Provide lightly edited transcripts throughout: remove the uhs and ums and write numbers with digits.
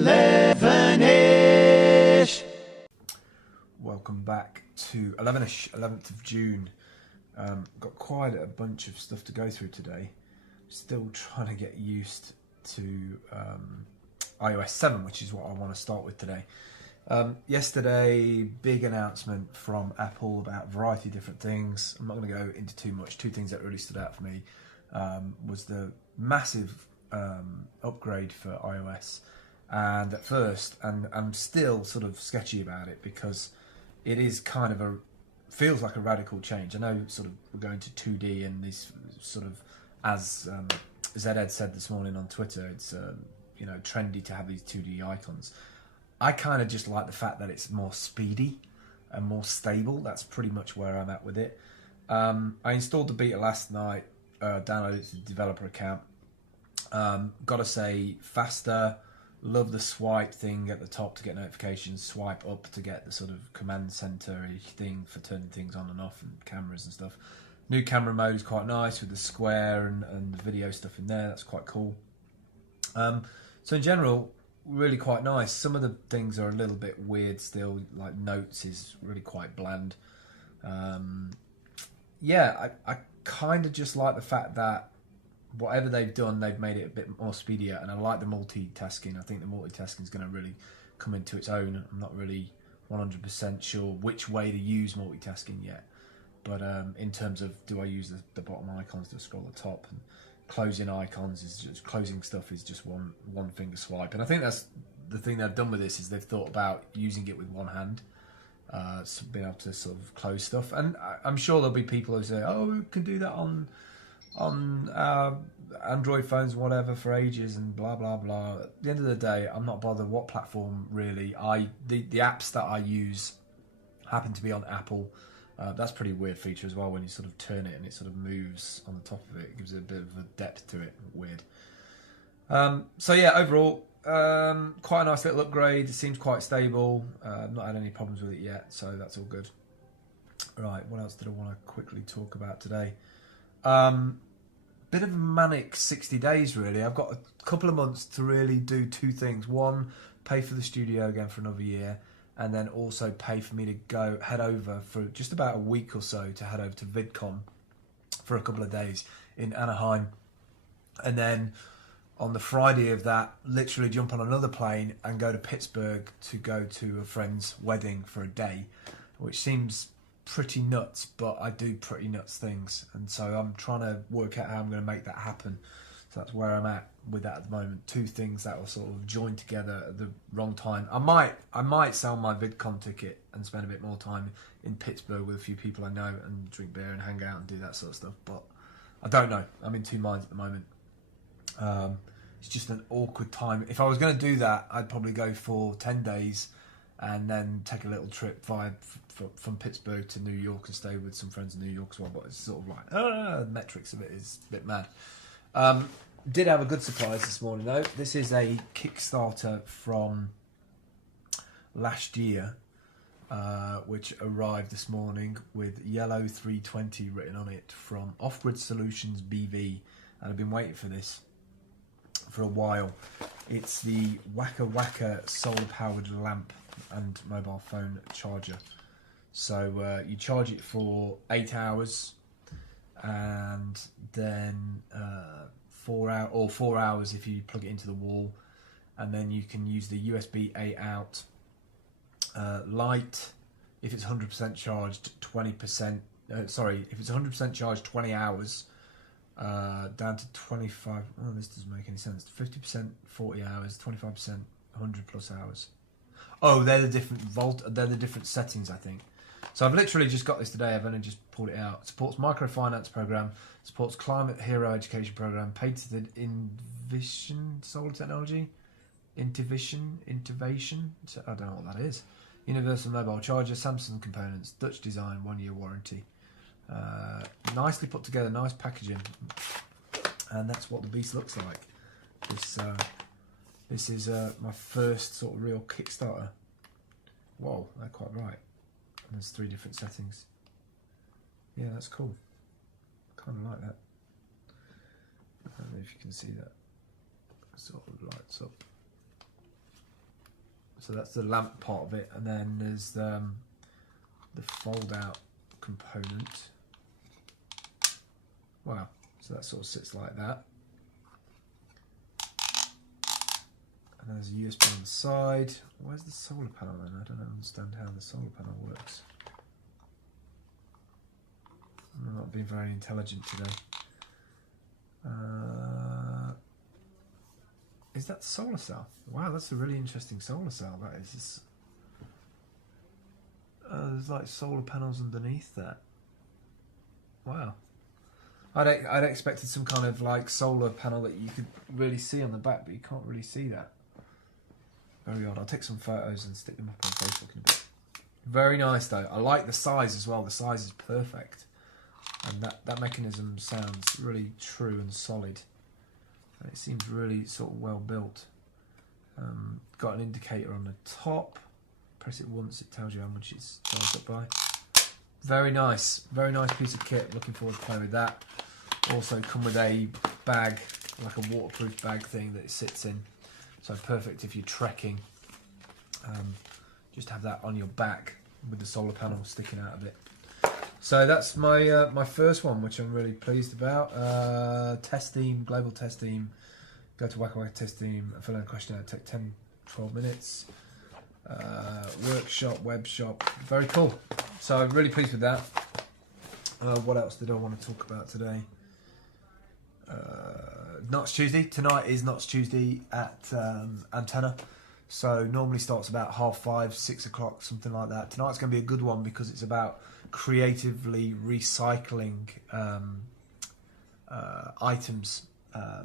elevenish. Welcome back to elevenish, 11th of June. Got quite a bunch of stuff to go through today. Still trying to get used to ios 7, which is what I want to start with today. Yesterday, big announcement from Apple about a variety of different things. I'm not going to go into too much. Two things that really stood out for me was the massive upgrade for iOS. And at first, and I'm still sort of sketchy about it because it is kind of feels like a radical change. I know sort of we're going to 2D and this sort of, as Zed said this morning on Twitter, it's trendy to have these 2D icons. I kind of just like the fact that it's more speedy and more stable. That's pretty much where I'm at with it. I installed the beta last night, downloaded it to the developer account. Gotta say, faster. Love the swipe thing at the top to get notifications, swipe up to get the sort of command center-y thing for turning things on and off and cameras and stuff. New camera mode is quite nice with the square and the video stuff in there. That's quite cool. So in general, really quite nice. Some of the things are a little bit weird still, like notes is really quite bland. I kind of just like the fact that whatever they've done, they've made it a bit more speedier, and I like the multitasking. I think the multitasking is going to really come into its own. I'm not really 100% sure which way to use multitasking yet, but in terms of do I use the bottom icons to scroll the top, and closing icons is just closing stuff is just one finger swipe, and I think that's the thing they've done with this is they've thought about using it with one hand, so being able to sort of close stuff. And I'm sure there'll be people who say, "Oh, we can do that on Android phones, whatever, for ages," and blah blah blah. At the end of the day, I'm not bothered what platform really. The apps that I use happen to be on Apple. That's a pretty weird feature as well when you sort of turn it and it sort of moves on the top of it. It gives it a bit of a depth to it. Weird. So yeah, overall, quite a nice little upgrade. It seems quite stable. I've not had any problems with it yet, so that's all good. Right, what else did I want to quickly talk about today? Bit of a manic 60 days really. I've got a couple of months to really do two things. One, pay for the studio again for another year, and then also pay for me to head over for just about a week or so to head over to vidcon for a couple of days in Anaheim, and then on the Friday of that, literally jump on another plane and go to Pittsburgh to go to a friend's wedding for a day, which seems pretty nuts, but I do pretty nuts things, and so I'm trying to work out how I'm going to make that happen. So that's where I'm at with that at the moment. Two things that will sort of join together at the wrong time. I might sell my vidcon ticket and spend a bit more time in Pittsburgh with a few people I know and drink beer and hang out and do that sort of stuff, but I don't know. I'm in two minds at the moment. It's just an awkward time. If I was going to do that, I'd probably go for 10 days and then take a little trip from Pittsburgh to New York and stay with some friends in New York as well. But it's sort of like, the metrics of it is a bit mad. Did have a good surprise this morning though. This is a Kickstarter from last year, which arrived this morning with yellow 320 written on it from Off-Grid Solutions BV, and I've been waiting for this for a while. It's the wakawaka solar-powered lamp and mobile phone charger. So you charge it for 8 hours, and then 4 hours if you plug it into the wall, and then you can use the USB-A out. Light, if it's 100% charged, 20%. If it's 100% charged, 20 hours. Down to 25. Oh, this doesn't make any sense. 50%, 40 hours. 25%, 100 plus hours. Oh, they're the different They're the different settings, I think. So I've literally just got this today. I've only just pulled it out. Supports microfinance program. Supports climate hero education program. Patented Invision solar technology. Intivation. I don't know what that is. Universal mobile charger. Samsung components. Dutch design. 1-year warranty. Nicely put together. Nice packaging. And that's what the beast looks like. This is my first sort of real Kickstarter. Whoa, they're quite right. And there's 3 different settings. Yeah, that's cool. Kind of like that. I don't know if you can see that. It sort of lights up. So that's the lamp part of it, and then there's the fold out component. Wow, so that sort of sits like that. And there's a USB on the side. Where's the solar panel then? I don't understand how the solar panel works. I'm not being very intelligent today. Is that the solar cell? Wow, that's a really interesting solar cell. That is. Just, there's like solar panels underneath that. Wow. I'd expected some kind of like solar panel that you could really see on the back, but you can't really see that. Very odd. I'll take some photos and stick them up on Facebook in a bit. Very nice though. I like the size as well. The size is perfect. And that mechanism sounds really true and solid. And it seems really sort of well built. Got an indicator on the top. Press it once, it tells you how much it's charged up by. Very nice piece of kit. Looking forward to playing with that. Also come with a bag, like a waterproof bag thing that it sits in. So perfect if you're trekking. Just have that on your back with the solar panel sticking out of it. So that's my my first one, which I'm really pleased about. Test theme, global test theme. Go to wakawaka test theme, fill in a questionnaire, take 10-12 minutes. Workshop, web shop, very cool. So I'm really pleased with that. What else did I want to talk about today? Notts Tuesday. Tonight is Notts Tuesday at Antenna. So normally starts about 5:30, 6 o'clock, something like that. Tonight's going to be a good one because it's about creatively recycling items,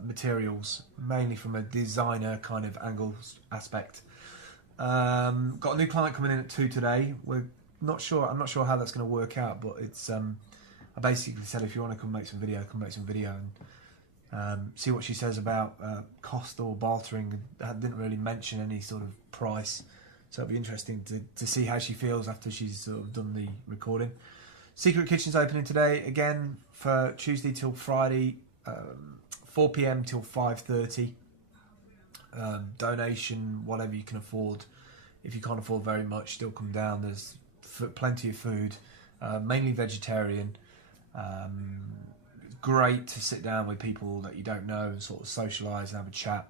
materials, mainly from a designer kind of angle aspect. Got a new client coming in at 2 today. I'm not sure how that's going to work out, but it's I basically said if you want to come make some video, come make some video and see what she says about cost or bartering. I didn't really mention any sort of price, so it'll be interesting to see how she feels after she's sort of done the recording. Secret Kitchen's opening today again for Tuesday till Friday, 4 PM till 5:30. Donation, whatever you can afford. If you can't afford very much, still come down. There's plenty of food, mainly vegetarian. Great to sit down with people that you don't know and sort of socialise and have a chat.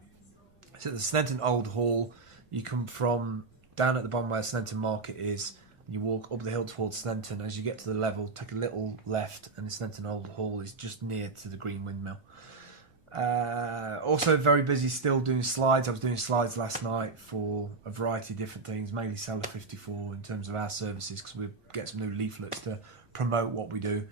It's at the Sneinton Old Hall. You come from down at the bottom where Sneinton Market is, and you walk up the hill towards Sneinton. As you get to the level, take a little left, and the Sneinton Old Hall is just near to the Green Windmill. Also very busy still doing slides. I was doing slides last night for a variety of different things, mainly cellar54 in terms of our services, because we get some new leaflets to promote what we do.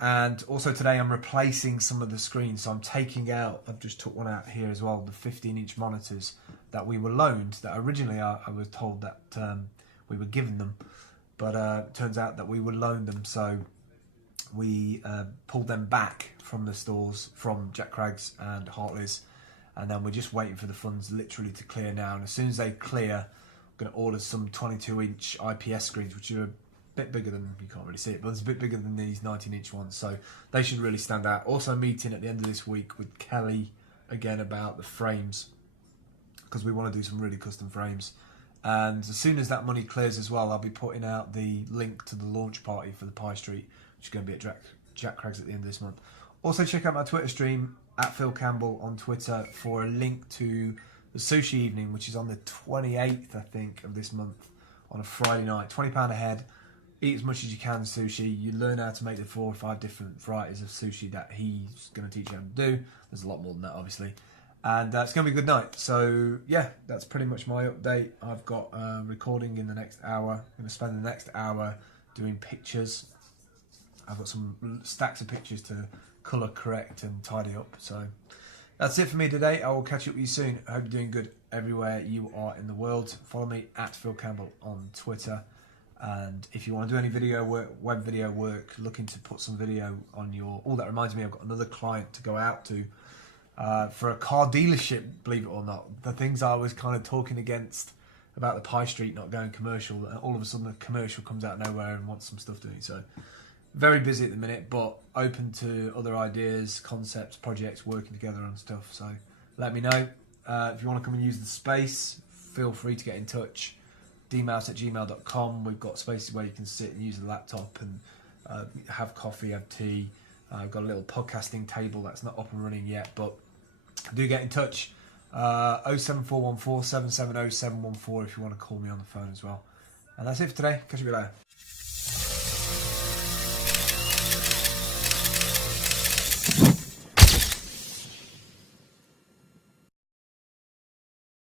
And also today I'm replacing some of the screens, so I'm taking out, I've just took one out here as well, the 15-inch monitors that we were loaned, that originally I was told that we were given them, but it turns out that we were loaned them, so we pulled them back from the stores, from Jack Craig's and Hartley's, and then we're just waiting for the funds literally to clear now, and as soon as they clear, I'm going to order some 22-inch IPS screens, which are a bit bigger than, you can't really see it, but it's a bit bigger than these 19-inch ones, so they should really stand out. Also meeting at the end of this week with Kelly again about the frames, because we want to do some really custom frames. And as soon as that money clears as well, I'll be putting out the link to the launch party for the Pie Street, which is going to be at Jack Craig's at the end of this month. Also check out my Twitter stream at Phil Campbell on Twitter for a link to the sushi evening, which is on the 28th, I think, of this month, on a Friday night. £20 a head. Eat as much as you can sushi. You learn how to make the 4 or 5 different varieties of sushi that he's going to teach you how to do. There's a lot more than that, obviously. And it's going to be a good night. So, yeah, that's pretty much my update. I've got recording in the next hour. I'm going to spend the next hour doing pictures. I've got some stacks of pictures to colour correct and tidy up. So, that's it for me today. I will catch up with you soon. I hope you're doing good everywhere you are in the world. Follow me at Phil Campbell on Twitter. And if you want to do any video work, web video work, looking to put some video on your... Oh, that reminds me, I've got another client to go out to for a car dealership, believe it or not. The things I was kind of talking against about the Pie Street not going commercial, all of a sudden the commercial comes out of nowhere and wants some stuff doing. So very busy at the minute, but open to other ideas, concepts, projects, working together on stuff. So let me know. If you want to come and use the space, feel free to get in touch. dmouse@gmail.com. We've got spaces where you can sit and use the laptop and have coffee, have tea. I've got a little podcasting table that's not up and running yet, but do get in touch. 07414 770 714 if you want to call me on the phone as well. And that's it for today. Catch you later.